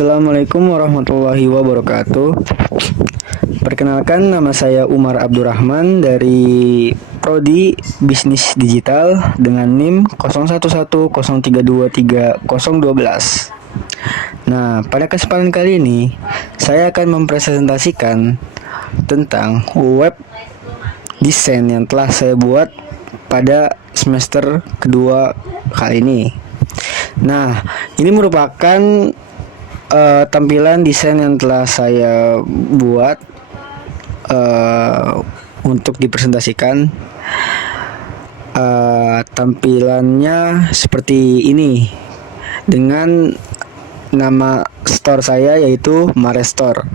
Assalamualaikum warahmatullahi wabarakatuh. Perkenalkan, nama saya Umar Abdurrahman dari Prodi Bisnis Digital dengan NIM 0110323012. Nah, pada kesempatan kali ini saya akan mempresentasikan tentang web desain yang telah saya buat pada semester kedua kali ini. Nah, ini merupakan tampilan desain yang telah saya buat untuk dipresentasikan. Tampilannya seperti ini dengan nama store saya, yaitu Mare Store.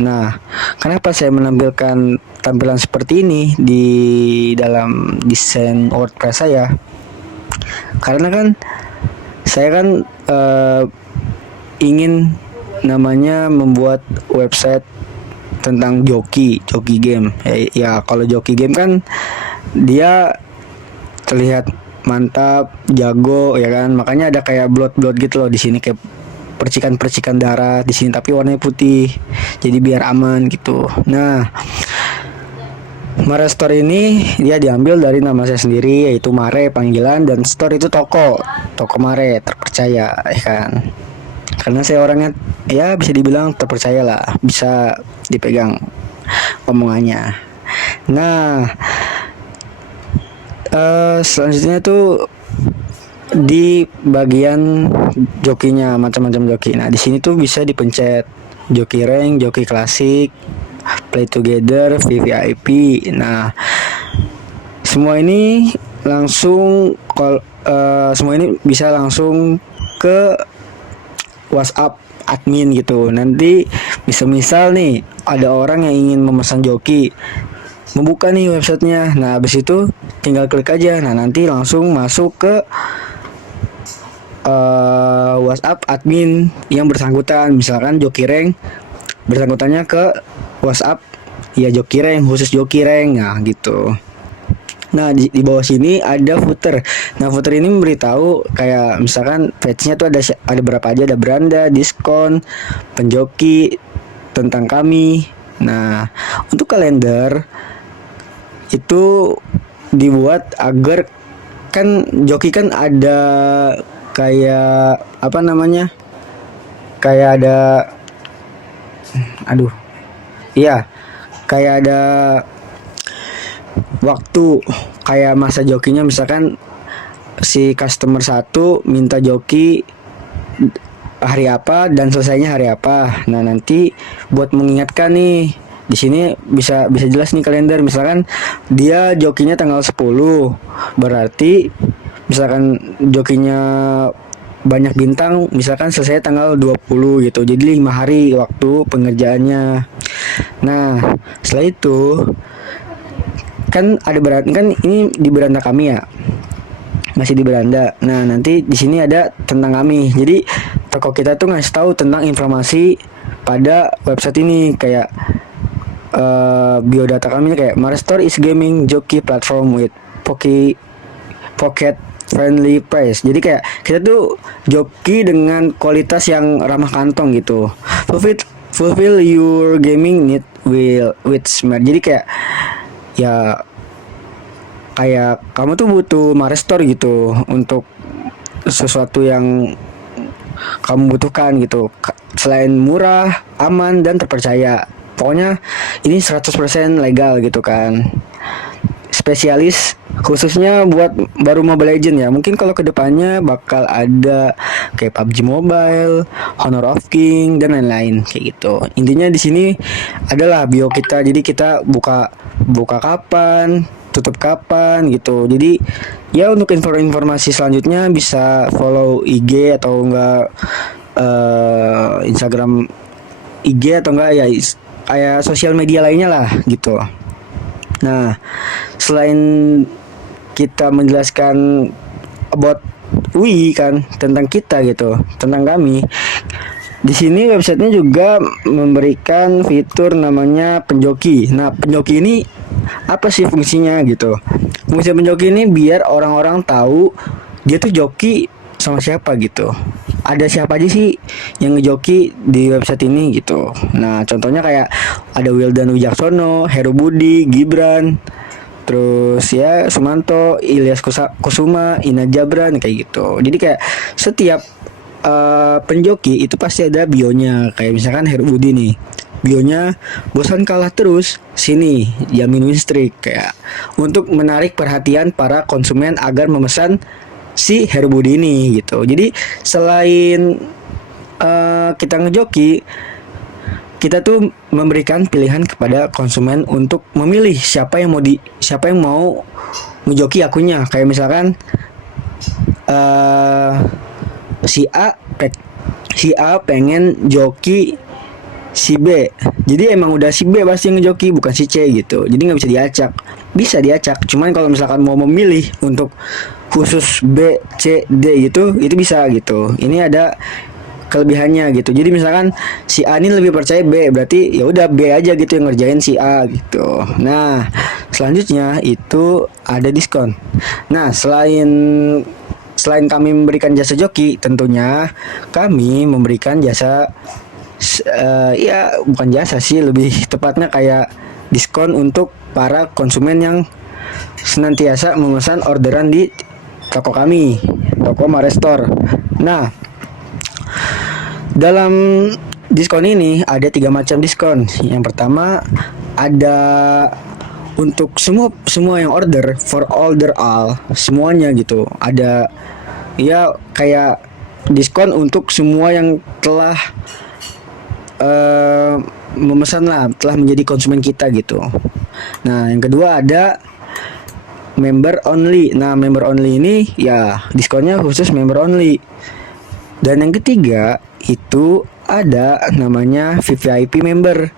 Nah, kenapa saya menampilkan tampilan seperti ini di dalam desain WordPress saya? Karena kan saya kan ingin namanya membuat website tentang joki game. Ya kalau joki game kan dia terlihat mantap, jago ya kan. Makanya ada kayak blood gitu loh di sini, kayak percikan darah di sini, tapi warnanya putih. Jadi biar aman gitu. Nah, Mare Store ini dia diambil dari nama saya sendiri, yaitu Mare panggilan, dan Store itu toko Mare terpercaya ya kan. Karena saya orangnya ya bisa dibilang terpercaya lah, bisa dipegang omongannya. Nah, selanjutnya tuh di bagian jokinya, macam-macam joki. Nah, di sini tuh bisa dipencet joki rank, joki klasik, play together, VVIP. Nah, semua ini semua ini bisa langsung ke WhatsApp admin gitu. Nanti misal nih ada orang yang ingin memesan joki, membuka nih websitenya. Nah, habis itu tinggal klik aja. Nah, nanti langsung masuk ke WhatsApp admin yang bersangkutan. Misalkan joki rank, bersangkutannya ke WhatsApp ya joki rank, khusus joki rank. Nah, gitu. Nah, di bawah sini ada footer. Nah, footer ini memberitahu kayak misalkan page-nya tuh ada berapa aja, ada beranda, diskon, penjoki, tentang kami. Nah, untuk kalender itu dibuat agar kan joki kan ada kayak apa namanya? Kayak ada kayak ada waktu, kayak masa jokinya. Misalkan si customer satu minta joki hari apa dan selesainya hari apa. Nah, nanti buat mengingatkan nih, di sini bisa jelas nih kalender. Misalkan dia jokinya tanggal 10, berarti misalkan jokinya banyak bintang, misalkan selesai tanggal 20 gitu. Jadi 5 hari waktu pengerjaannya. Nah, setelah itu kan ada beranda, kan ini di beranda kami ya, masih di beranda. Nah, nanti di sini ada tentang kami. Jadi toko kita tuh ngasih tahu tentang informasi pada website ini, kayak biodata kami kayak Mare Store is gaming jockey platform with pocket friendly price. Jadi kayak kita tuh joki dengan kualitas yang ramah kantong gitu. Fulfill your gaming need with smart. Jadi kayak ya kayak kamu tuh butuh Mare Store gitu untuk sesuatu yang kamu butuhkan gitu. Selain murah, aman, dan terpercaya. Pokoknya ini 100% legal gitu kan. Spesialis khususnya buat baru Mobile Legend ya. Mungkin kalau kedepannya bakal ada kayak PUBG Mobile, Honor of King, dan lain-lain kayak gitu. Intinya di sini adalah bio kita. Jadi kita buka kapan, tutup kapan gitu. Jadi ya untuk informasi selanjutnya bisa follow IG atau enggak Instagram IG atau enggak ya kayak sosial media lainnya lah gitu. Nah, selain kita menjelaskan about kan tentang kita gitu, tentang kami, di sini websitenya juga memberikan fitur namanya penjoki. Nah, penjoki ini apa sih fungsinya gitu? Fungsi penjoki ini biar orang-orang tahu dia tuh joki sama siapa gitu. ada siapa aja sih yang ngejoki di website ini gitu. Nah, contohnya kayak ada Wildan Wijaksono, Heru Budi, Gibran, terus ya Sumanto, Ilyas Kusuma, Ina Jabran kayak gitu. Jadi kayak setiap penjoki itu pasti ada bionya. Kayak misalkan Heru Budi nih, bionya bosan kalah terus, sini jamin win streak, kayak untuk menarik perhatian para konsumen agar memesan si Heru Budi ini gitu. Jadi selain kita ngejoki, kita tuh memberikan pilihan kepada konsumen untuk memilih siapa yang mau ngejoki akunnya. Kayak misalkan eh si A si A pengen joki si B, jadi emang udah si B pasti yang ngejoki, bukan si C gitu. Jadi nggak bisa diacak, cuman kalau misalkan mau memilih untuk khusus B, C, D gitu, itu bisa gitu. Ini ada kelebihannya gitu. Jadi misalkan si A ini lebih percaya B, berarti ya udah B aja gitu yang ngerjain si A gitu. Nah, selanjutnya itu ada diskon. Nah, selain kami memberikan jasa joki, tentunya kami memberikan jasa ya bukan jasa sih, lebih tepatnya kayak diskon untuk para konsumen yang senantiasa memesan orderan di toko kami, toko Marestore. Nah, dalam diskon ini ada 3 macam diskon. Yang pertama ada untuk semua yang order, for order all, semuanya gitu. Ada ya kayak diskon untuk semua yang telah memesan lah, telah menjadi konsumen kita gitu. Nah, yang kedua ada member only. Nah, member only ini ya diskonnya khusus member only. Dan yang ketiga itu ada namanya VVIP member.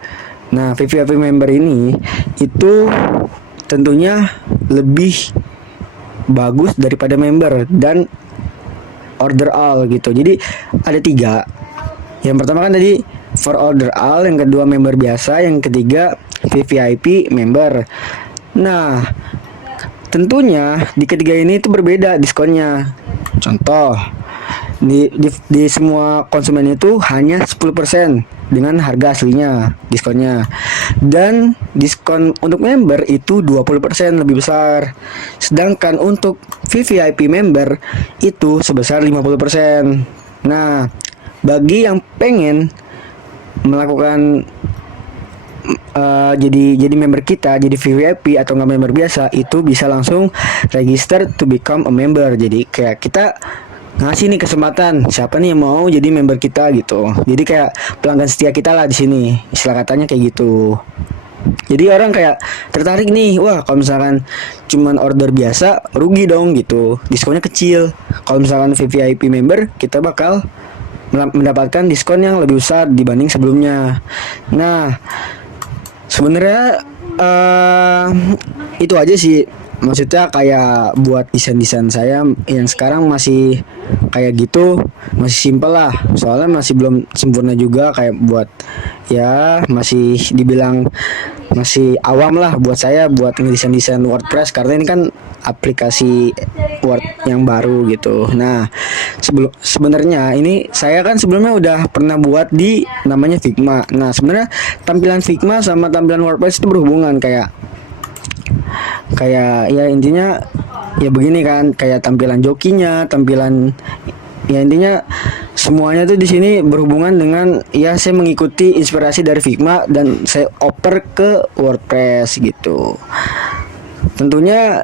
Nah, VVIP member ini itu tentunya lebih bagus daripada member dan order all gitu. Jadi ada 3. Yang pertama kan tadi for order all, yang kedua member biasa, yang ketiga VVIP member. Nah, tentunya di ketiga ini itu berbeda diskonnya. Contoh, di semua konsumen itu hanya 10% dengan harga aslinya diskonnya. Dan diskon untuk member itu 20% lebih besar. Sedangkan untuk VVIP member itu sebesar 50%. Nah, bagi yang pengen melakukan jadi member kita, jadi VVIP atau nggak member biasa, itu bisa langsung register to become a member. Jadi kayak kita ngasih nih kesempatan siapa nih yang mau jadi member kita gitu. Jadi kayak pelanggan setia kita lah di sini, istilah katanya kayak gitu. Jadi orang kayak tertarik nih, wah kalau misalkan cuman order biasa rugi dong gitu, diskonnya kecil. Kalau misalkan VVIP member kita bakal mendapatkan diskon yang lebih besar dibanding sebelumnya. Nah, sebenarnya itu aja sih. Maksudnya kayak buat desain-desain saya yang sekarang masih kayak gitu, masih simpel lah. Soalnya masih belum sempurna juga, kayak buat ya masih dibilang masih awam lah buat saya buat ngedesain-desain WordPress, karena ini kan aplikasi Word yang baru gitu. Nah, sebenarnya ini saya kan sebelumnya udah pernah buat di namanya Figma. Nah, sebenarnya tampilan Figma sama tampilan WordPress itu berhubungan, kayak ya intinya ya begini kan, kayak tampilan jokinya, tampilan ya intinya semuanya tuh di sini berhubungan dengan ya saya mengikuti inspirasi dari Figma dan saya oper ke WordPress gitu. Tentunya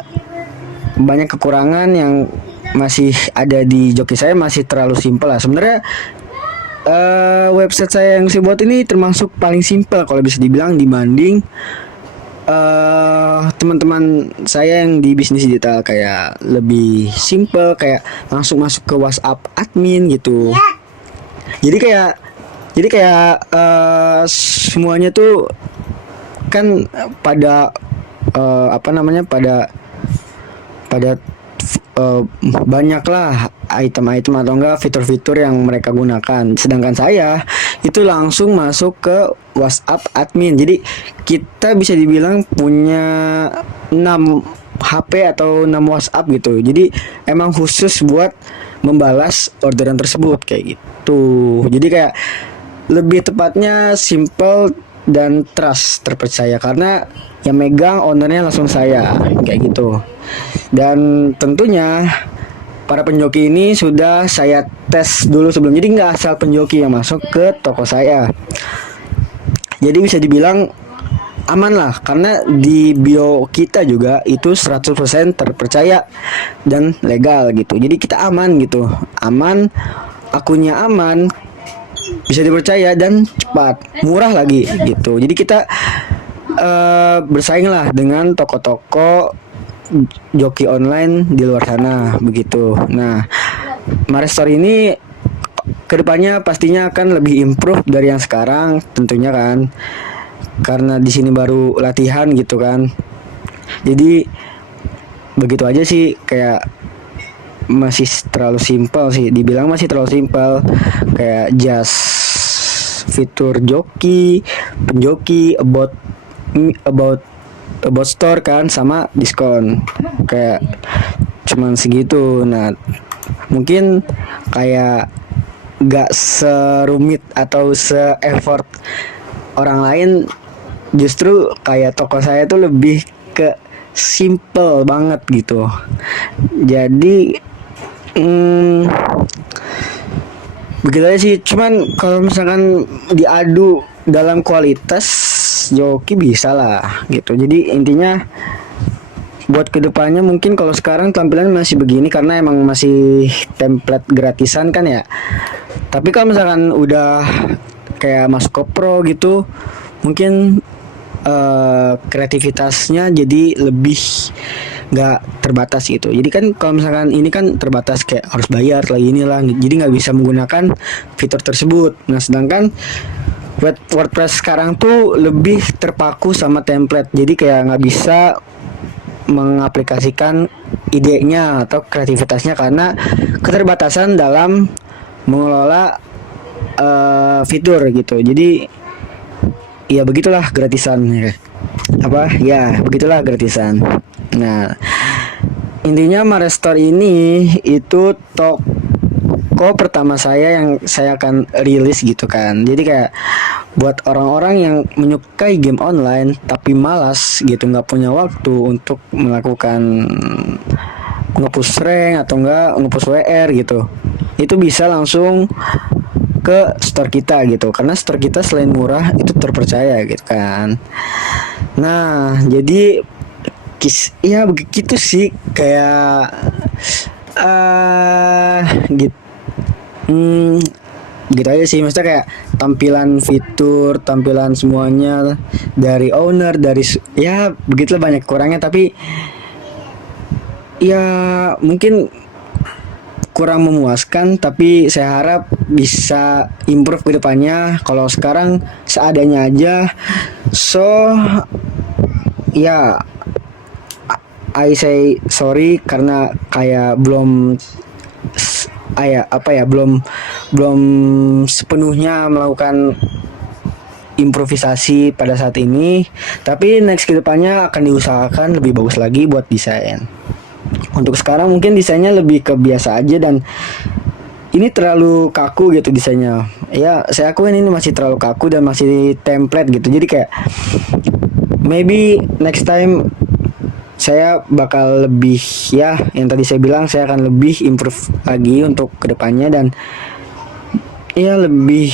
banyak kekurangan yang masih ada di joki saya, masih terlalu simpel lah sebenarnya. Website saya yang saya buat ini termasuk paling simpel kalau bisa dibilang dibanding teman-teman saya yang di bisnis digital, kayak lebih simple, kayak langsung masuk ke WhatsApp admin gitu. Jadi kayak semuanya tuh kan pada pada banyaklah item-item atau enggak fitur-fitur yang mereka gunakan. Sedangkan saya itu langsung masuk ke WhatsApp admin. Jadi kita bisa dibilang punya 6 HP atau nama WhatsApp gitu. Jadi emang khusus buat membalas orderan tersebut kayak gitu. Jadi kayak lebih tepatnya simple dan trust, terpercaya, karena yang megang ownernya langsung saya kayak gitu. Dan tentunya para penjoki ini sudah saya tes dulu sebelum, jadi nggak asal penjoki yang masuk ke toko saya. Jadi bisa dibilang aman lah, karena di bio kita juga itu 100% terpercaya dan legal gitu. Jadi kita aman gitu. Aman, akunnya aman, bisa dipercaya dan cepat, murah lagi gitu. Jadi kita bersaing lah dengan toko-toko joki online di luar sana begitu. Nah, Marestore ini kedepannya pastinya akan lebih improve dari yang sekarang tentunya kan, karena di sini baru latihan gitu kan. Jadi begitu aja sih, kayak masih terlalu simpel sih, dibilang masih terlalu simpel, kayak just fitur joki, penjoki, about store kan, sama diskon, kayak cuman segitu. Nah, mungkin kayak gak serumit atau se-effort orang lain. Justru kayak toko saya tuh lebih ke simple banget gitu. Jadi begitu aja sih. Cuman kalau misalkan diadu dalam kualitas, joki bisa lah gitu. Jadi intinya buat kedepannya mungkin, kalau sekarang tampilan masih begini karena emang masih template gratisan kan ya. Tapi kalau misalkan udah kayak masuk ke pro gitu, mungkin kreativitasnya jadi lebih nggak terbatas gitu. Jadi kan kalau misalkan ini kan terbatas, kayak harus bayar lagi inilah, jadi nggak bisa menggunakan fitur tersebut. Nah, sedangkan WordPress sekarang tuh lebih terpaku sama template, jadi kayak nggak bisa mengaplikasikan idenya atau kreativitasnya karena keterbatasan dalam mengelola fitur gitu. Jadi ya begitulah gratisan ya. Begitulah gratisan. Nah, intinya Marestore ini itu toko pertama saya yang saya akan rilis gitu kan. Jadi kayak buat orang-orang yang menyukai game online tapi malas gitu, nggak punya waktu untuk melakukan nge-push rank atau enggak nge-push WR gitu, itu bisa langsung ke store kita gitu, karena store kita selain murah itu terpercaya gitu kan. Nah, jadi ya begitu sih, kayak gitu. Gitu aja sih, maksudnya kayak tampilan fitur, tampilan semuanya dari owner, dari ya begitulah, banyak kurangnya, tapi ya mungkin kurang memuaskan, tapi saya harap bisa improve ke depannya. Kalau sekarang seadanya aja. So ya, I say sorry karena kayak belum belum sepenuhnya melakukan improvisasi pada saat ini. Tapi next ke depannya akan diusahakan lebih bagus lagi buat desain. Untuk sekarang mungkin desainnya lebih ke biasa aja, dan ini terlalu kaku gitu desainnya. Ya, saya akuin ini masih terlalu kaku dan masih template gitu. Jadi kayak maybe next time saya bakal lebih, ya yang tadi saya bilang, saya akan lebih improve lagi untuk kedepannya, dan ya lebih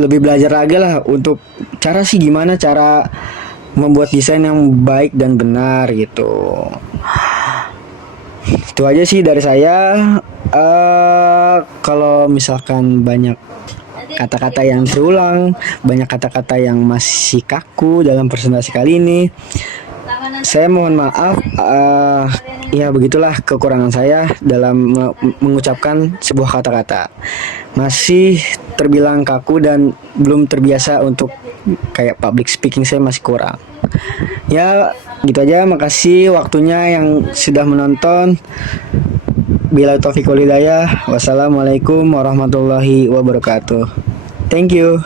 belajar lagi lah untuk gimana cara membuat desain yang baik dan benar gitu. Itu aja sih dari saya. Kalau misalkan banyak kata-kata yang berulang, banyak kata-kata yang masih kaku dalam presentasi kali ini, saya mohon maaf. Ya begitulah kekurangan saya dalam mengucapkan sebuah kata-kata. Masih terbilang kaku dan belum terbiasa untuk kayak public speaking, saya masih kurang. Ya gitu aja, makasih waktunya yang sudah menonton. Bila taufiq wal hidayah. Wassalamualaikum warahmatullahi wabarakatuh. Thank you.